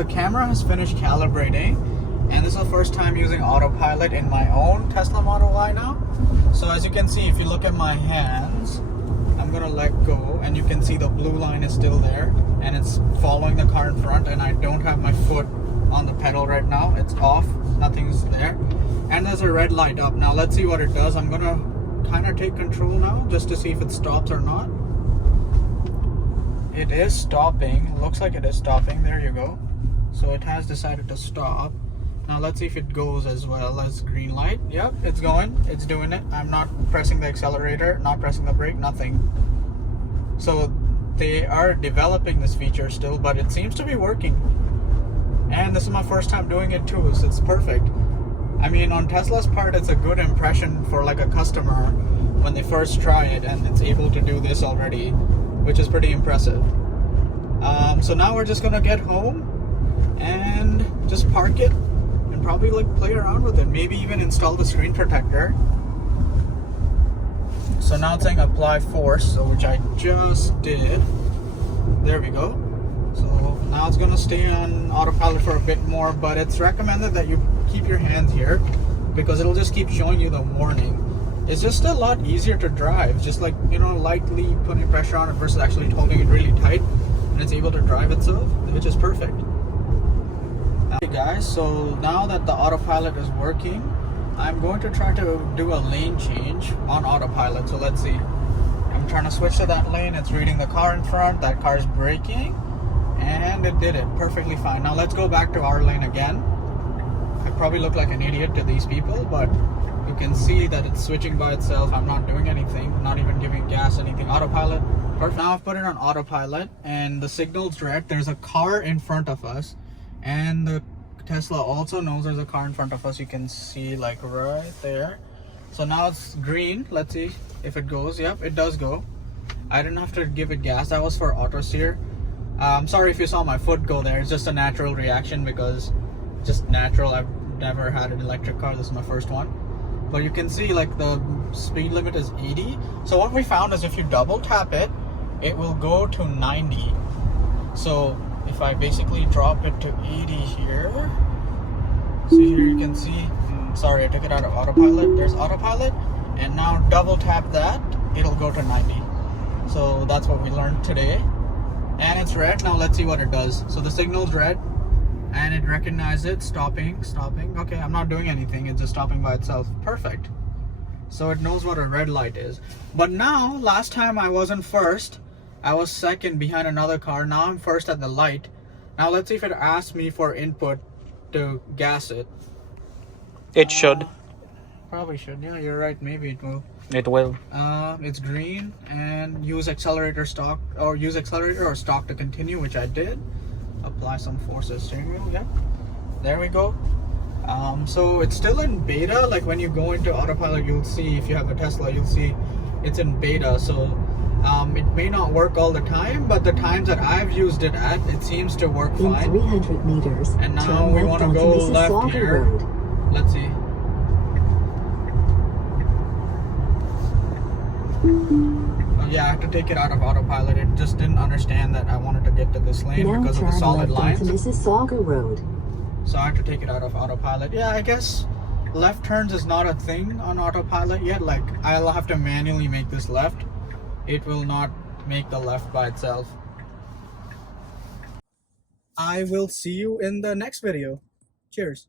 the camera has finished calibrating, and this is the first time using autopilot in my own Tesla Model Y now. So as you can see, if you look at my hands, I'm gonna let go, and you can see the blue line is still there, and it's following the car in front, and I don't have my foot on the pedal right now. It's off, nothing's there, and there's a red light up. Now let's see what it does. I'm gonna kind of take control now just to see if it stops or not. It is stopping. Looks like it is stopping. There you go. So it has decided to stop. Now let's see if it goes as well as green light. Yep, it's going. It's doing it. I'm not pressing the accelerator, not pressing the brake, nothing. So they are developing this feature still, but it seems to be working. And this is my first time doing it too, so it's perfect. I mean, on Tesla's part, it's a good impression for like a customer when they first try it, and it's able to do this already, which is pretty impressive. So now we're just gonna get home and just park it and probably like play around with it, maybe even install the screen protector. So now it's saying apply force, so which I just did. There we go. So now it's gonna stay on autopilot for a bit more, but it's recommended that you keep your hands here because it'll just keep showing you the warning. It's just a lot easier to drive, just like, you know, lightly putting pressure on it versus actually holding it really tight, and it's able to drive itself, which is perfect. Okay guys, so now that the autopilot is working, I'm going to try to do a lane change on autopilot. So let's see. I'm trying to switch to that lane. It's reading the car in front. That car's braking, and it did it perfectly fine. Now let's go back to our lane again. I probably look like an idiot to these people, but you can see that it's switching by itself. I'm not doing anything, not even giving gas, anything. Autopilot. Perfect. Now I've put it on autopilot, and the signal's red. There's a car in front of us, and the Tesla also knows there's a car in front of us. You can see like right there. So now it's green. Let's see if it goes. Yep, it does go. I didn't have to give it gas. That was for auto steer. I'm sorry if you saw my foot go there. It's just a natural reaction because just natural. I've never had an electric car. This is my first one. But you can see like the speed limit is 80. So what we found is if you double tap it, it will go to 90. So if I basically drop it to 80 here, so here you can see, sorry, I took it out of autopilot. There's autopilot, and now double tap that, it'll go to 90. So that's what we learned today. And it's red. Now let's see what it does. So the signal's red, and it recognized it, stopping. Okay, I'm not doing anything, it's just stopping by itself. Perfect. So it knows what a red light is. But now, last time I wasn't first, I was second behind another car. Now I'm first at the light. Now let's see if it asks me for input to gas it. It should. Probably should. Yeah, you're right. Maybe it will. It will. It's green, and use accelerator or stock to continue, which I did. Apply some force to the steering wheel. Yeah, there we go. So it's still in beta. Like when you go into autopilot, you'll see, if you have a Tesla, you'll see it's in beta. So it may not work all the time, but the times that I've used it at, it seems to work fine. In 300 meters, and now we want to go left here. Road. Let's see. Yeah, I have to take it out of autopilot. It just didn't understand that I wanted to get to this lane now because of the solid lines. Mississauga Road. So I have to take it out of autopilot. Yeah, I guess left turns is not a thing on autopilot yet. Like, I'll have to manually make this left. It will not make the left by itself. I will see you in the next video. Cheers.